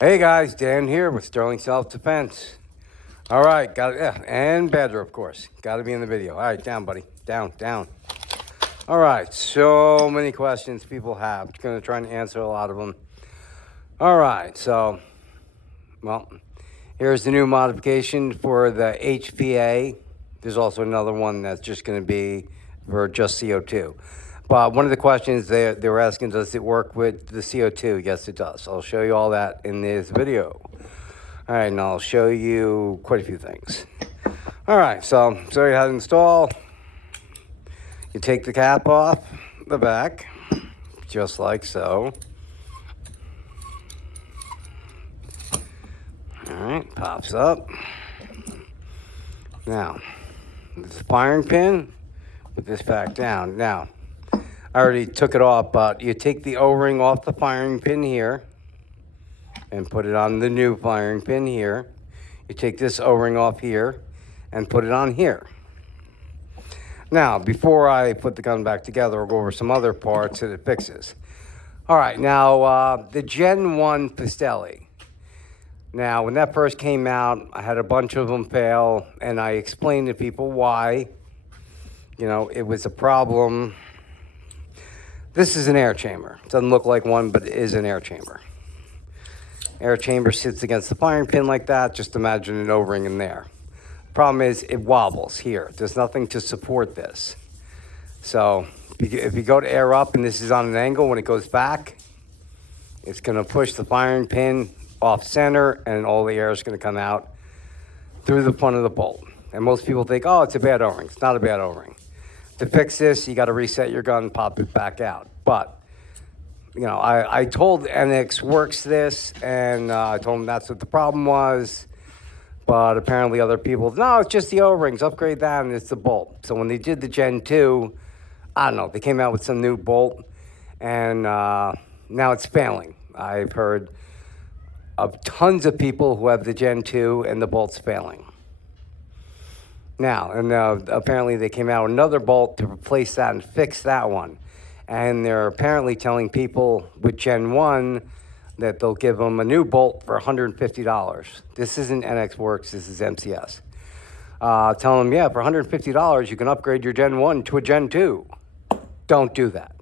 Hey guys, Dan here with Sterling Self Defense. All right, got it. Yeah, and Badger, of course. Got to be in the video. All right, down, buddy. Down, down. All right, so many questions people have. Going to try and answer a lot of them. All right, so, well, here's the new modification for the HPA. There's also another one that's just going to be for just CO2. But one of the questions they were asking, does it work with the CO2? Yes, it does. I'll show you all that in this video. All right, and I'll show you quite a few things. All right, so show you how to install. You take the cap off the back, just like so. All right, pops up. Now, the firing pin, put this back down. Now, I already took it off, but you take the O-ring off the firing pin here and put it on the new firing pin here. You take this O-ring off here and put it on here. Now, before I put the gun back together, I'll go over some other parts that it fixes. All right, now the Gen 1 Pistelle. Now, when that first came out, I had a bunch of them fail, and I explained to people why. You know, it was a problem. This is an air chamber. It doesn't look like one, but it is an air chamber. Air chamber sits against the firing pin like that. Just imagine an O-ring in there. Problem is, it wobbles here. There's nothing to support this. So if you go to air up and this is on an angle, when it goes back, it's going to push the firing pin off center, and all the air is going to come out through the front of the bolt. And most people think, oh, it's a bad O-ring. It's not a bad O-ring. To fix this, you got to reset your gun, pop it back out. But, you know, I told NX Works this, and I told them that's what the problem was. But apparently other people, no, it's just the O-rings. Upgrade that, and it's the bolt. So when they did the Gen 2, I don't know, they came out with some new bolt, and now it's failing. I've heard of tons of people who have the Gen 2, and the bolt's failing. Now, and apparently they came out with another bolt to replace that and fix that one. And they're apparently telling people with Gen 1 that they'll give them a new bolt for $150. This isn't NX Works, this is MCS. Telling them, yeah, for $150 you can upgrade your Gen 1 to a Gen 2. Don't do that.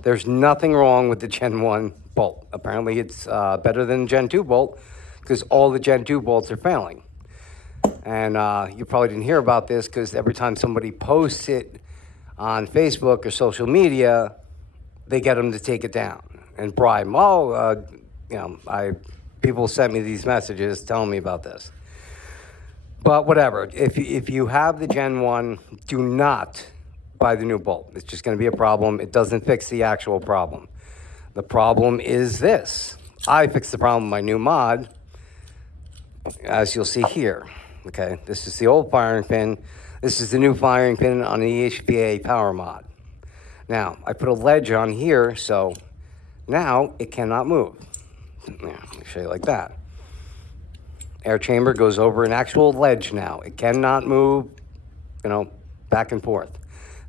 There's nothing wrong with the Gen 1 bolt. Apparently it's better than the Gen 2 bolt because all the Gen 2 bolts are failing. And you probably didn't hear about this because every time somebody posts it on Facebook or social media, they get them to take it down and bribe them. Oh, you know, people sent me these messages telling me about this. But whatever, if you have the Gen 1, do not buy the new bolt. It's just going to be a problem. It doesn't fix the actual problem. The problem is this. I fixed the problem with my new mod, as you'll see here. Okay, this is the old firing pin. This is the new firing pin on the HPA power mod. Now, I put a ledge on here, so now it cannot move. Yeah, let me show you like that. Air chamber goes over an actual ledge now. It cannot move, you know, back and forth.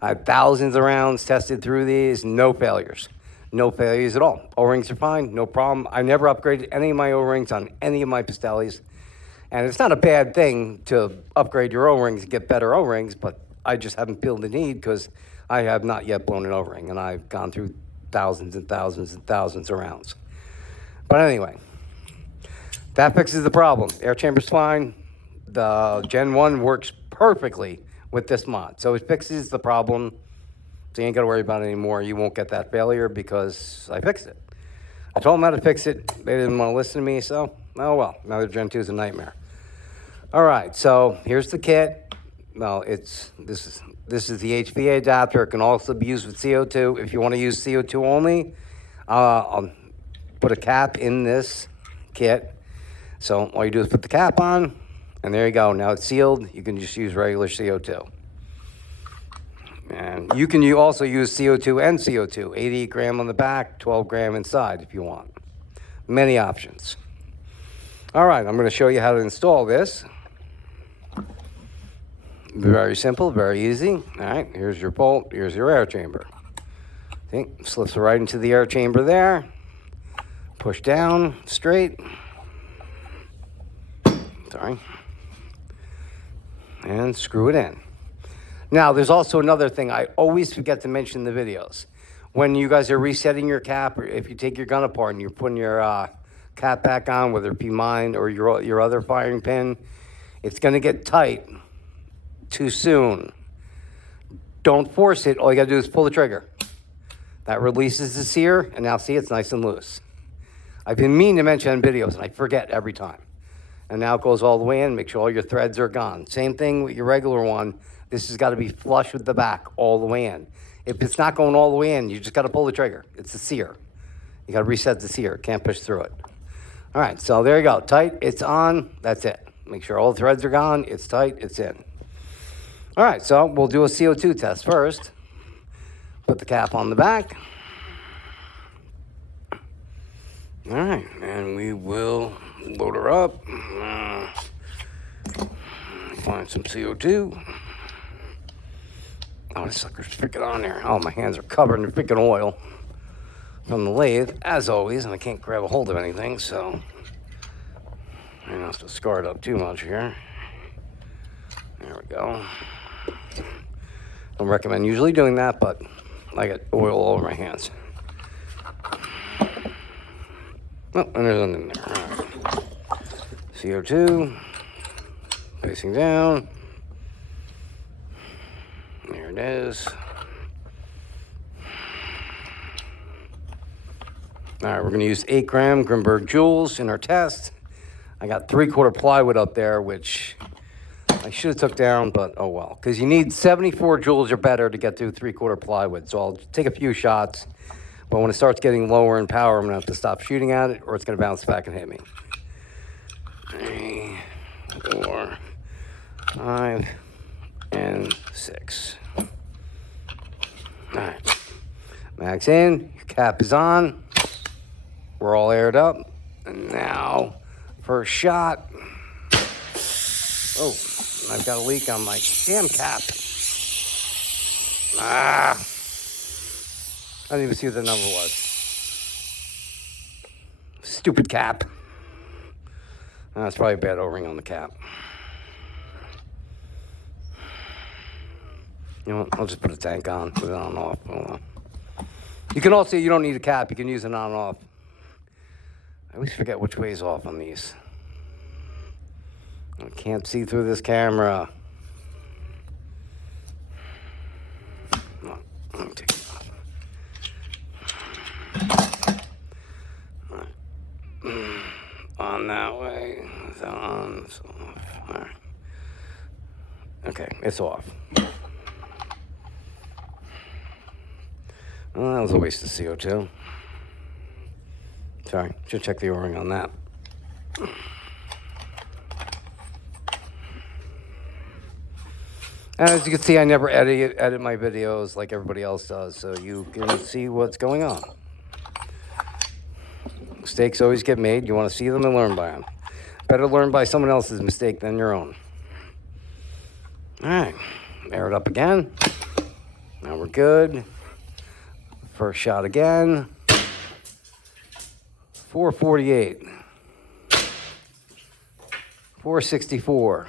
I have thousands of rounds tested through these, no failures. No failures at all. O-rings are fine, no problem. I never upgraded any of my O-rings on any of my Pistelles. And it's not a bad thing to upgrade your O-rings and get better O-rings, but I just haven't felt the need because I have not yet blown an O-ring, and I've gone through thousands and thousands and thousands of rounds. But anyway, that fixes the problem. Air chamber's fine. The Gen 1 works perfectly with this mod. So it fixes the problem, so you ain't got to worry about it anymore. You won't get that failure because I fixed it. I told them how to fix it. They didn't want to listen to me, so oh well. Now their Gen 2 is a nightmare. All right, so here's the kit. Well, this is the HPA adapter. It can also be used with CO2. If you want to use CO2 only, I'll put a cap in this kit. So all you do is put the cap on, and there you go. Now it's sealed. You can just use regular CO2. And you can also use CO2 and CO2. 88 gram on the back, 12 gram inside if you want. Many options. All right, I'm going to show you how to install this. Very simple, very easy. All right, here's your bolt, here's your air chamber. See, slips right into the air chamber there. Push down, straight. Sorry. And screw it in. Now, there's also another thing I always forget to mention in the videos. When you guys are resetting your cap, or if you take your gun apart and you're putting your cap back on, whether it be mine or your other firing pin, it's going to get tight too soon. Don't force it. All you got to do is pull the trigger. That releases the sear, and now see, it's nice and loose. I've been meaning to mention in videos, and I forget every time. And now it goes all the way in. Make sure all your threads are gone. Same thing with your regular one. This has got to be flush with the back all the way in. If it's not going all the way in, you just got to pull the trigger. It's the sear. You got to reset the sear. Can't push through it. All right, so there you go. Tight, it's on. That's it. Make sure all the threads are gone. It's tight, it's in. All right, so we'll do a CO2 test first. Put the cap on the back. All right, and we will load her up. Find some CO2. Oh, this sucker's freaking on there. Oh, my hands are covered in freaking oil from the lathe, as always, and I can't grab a hold of anything, so I don't have to scar it up too much here. There we go. Don't recommend usually doing that, but I got oil all over my hands. Oh, and there's nothing in there. All right. CO2, facing down. There it is. All right, we're going to use 8-gram Grimberg joules in our test. I got 3/4 plywood up there, which I should have took down, but oh well. Because you need 74 joules or better to get through 3/4 plywood. So I'll take a few shots, but when it starts getting lower in power, I'm going to have to stop shooting at it, or it's going to bounce back and hit me. 3, 4, 5, and 6. All right. Mag's in. Your cap is on. We're all aired up. And now, first shot. Oh, I've got a leak on my damn cap. I didn't even see what the number was. Stupid cap. That's probably a bad O-ring on the cap. You know what? I'll just put a tank on, put it on and off. You can also, you don't need a cap. You can use it on and off. I always forget which way is off on these. I can't see through this camera. No, let me take it off. All right. On that way. It's on. It's off. All right. Okay, it's off. Well, that was a waste of CO2. Sorry, should check the O-ring on that. As you can see, I never edit my videos like everybody else does, so you can see what's going on. Mistakes always get made. You want to see them and learn by them. Better learn by someone else's mistake than your own. All right, air it up again. Now we're good. First shot again. 448. 464.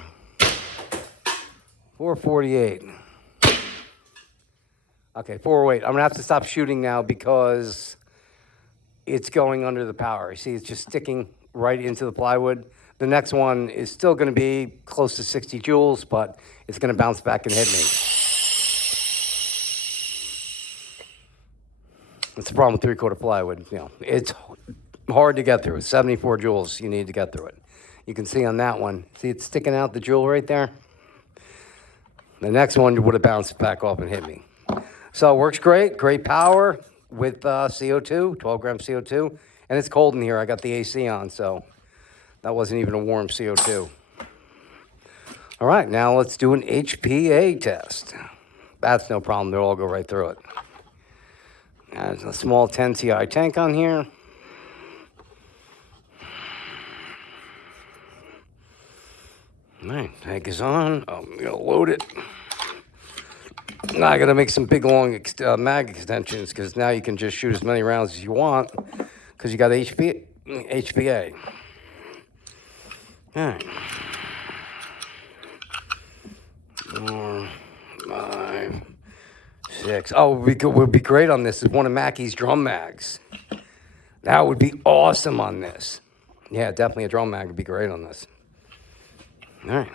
448. Okay, 408. I'm gonna have to stop shooting now because it's going under the power. You see, it's just sticking right into the plywood. The next one is still gonna be close to 60 joules, but it's gonna bounce back and hit me. That's the problem with 3/4 plywood. You know, it's hard to get through. 74 joules you need to get through it. You can see on that one. See it sticking out, the joule right there? The next one would have bounced back off and hit me. So it works great. Great power with CO2, 12-gram CO2. And it's cold in here. I got the AC on, so that wasn't even a warm CO2. All right, now let's do an HPA test. That's no problem. They'll all go right through it. There's a small 10 CI tank on here. All right, tank is on. I'm going to load it. Now I got to make some big, long mag extensions because now you can just shoot as many rounds as you want because you got HPA. All right. 4, 5, 6. Oh, would be great on this is one of Mackey's drum mags. That would be awesome on this. Yeah, definitely a drum mag would be great on this. All right.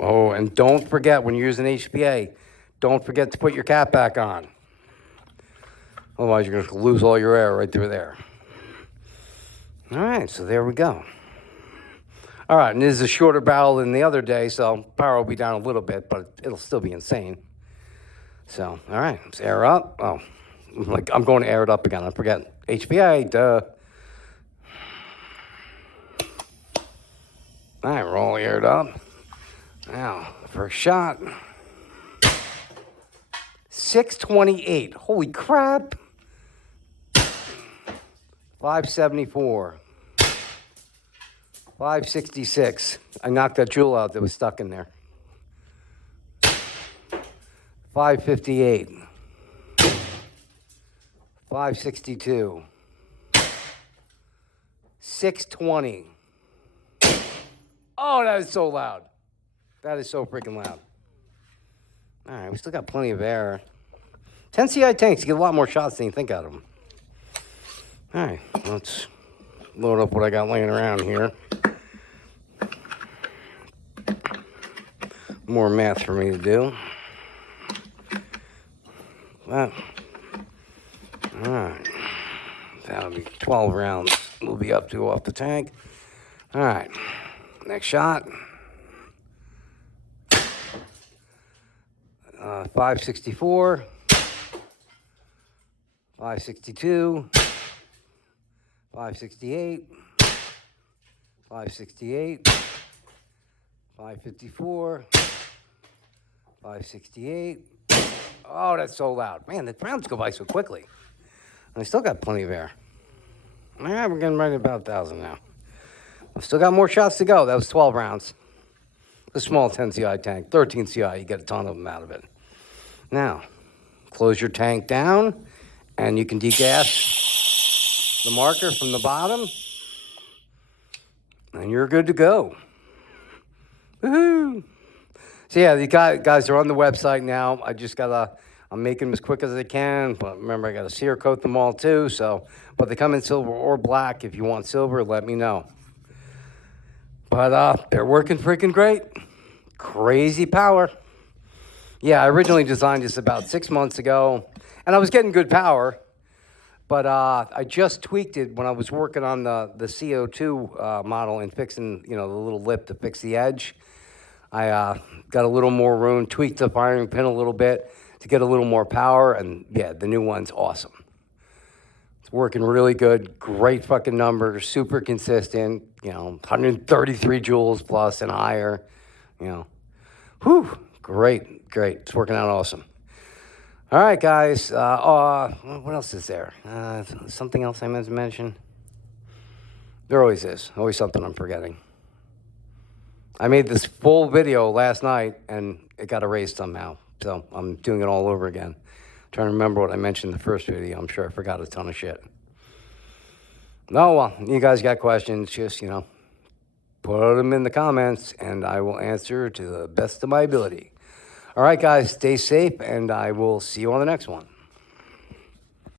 Oh, and don't forget when you're using HPA, don't forget to put your cap back on. Otherwise, you're going to lose all your air right through there. All right, so there we go. All right, and this is a shorter barrel than the other day, so power will be down a little bit, but it'll still be insane. So, all right, let's air up. Oh, I'm going to air it up again. I forget. HPA, duh. All right, we're all aired up. Now, first shot. 628. Holy crap. 574. 566. I knocked that jewel out that was stuck in there. 558. 562. 620. Oh, that is so loud. That is so freaking loud. All right, we still got plenty of air. 10 CI tanks, you get a lot more shots than you think out of them. All right, let's load up what I got laying around here. More math for me to do. Well, all right, that'll be 12 rounds we'll be up to off the tank. All right, next shot. 564, 562, 568, 568, 554, 568. Oh, that's so loud. Man, the rounds go by so quickly. And I still got plenty of air. All right, we're getting right at about 1,000 now. I've still got more shots to go. That was 12 rounds. A small 10 CI tank, 13 CI, you get a ton of them out of it. Now, close your tank down, and you can degas the marker from the bottom, and you're good to go. Woohoo! So yeah, the guys are on the website now. I'm making them as quick as I can, but remember I gotta sear coat them all too, but they come in silver or black. If you want silver, let me know. But they're working freaking great. Crazy power. Yeah, I originally designed this about 6 months ago, and I was getting good power, but I just tweaked it when I was working on the CO2 model and fixing, the little lip to fix the edge. I got a little more room, tweaked the firing pin a little bit to get a little more power, and yeah, the new one's awesome. It's working really good, great fucking numbers, super consistent, 133 joules plus and higher, Whew, great. It's working out awesome. All right, guys. What else is there? Something else I meant to mention? There always is. Always something I'm forgetting. I made this full video last night, and it got erased somehow. So I'm doing it all over again. Trying to remember what I mentioned in the first video. I'm sure I forgot a ton of shit. No, well, you guys got questions, just, put them in the comments, and I will answer to the best of my ability. All right, guys, stay safe, and I will see you on the next one.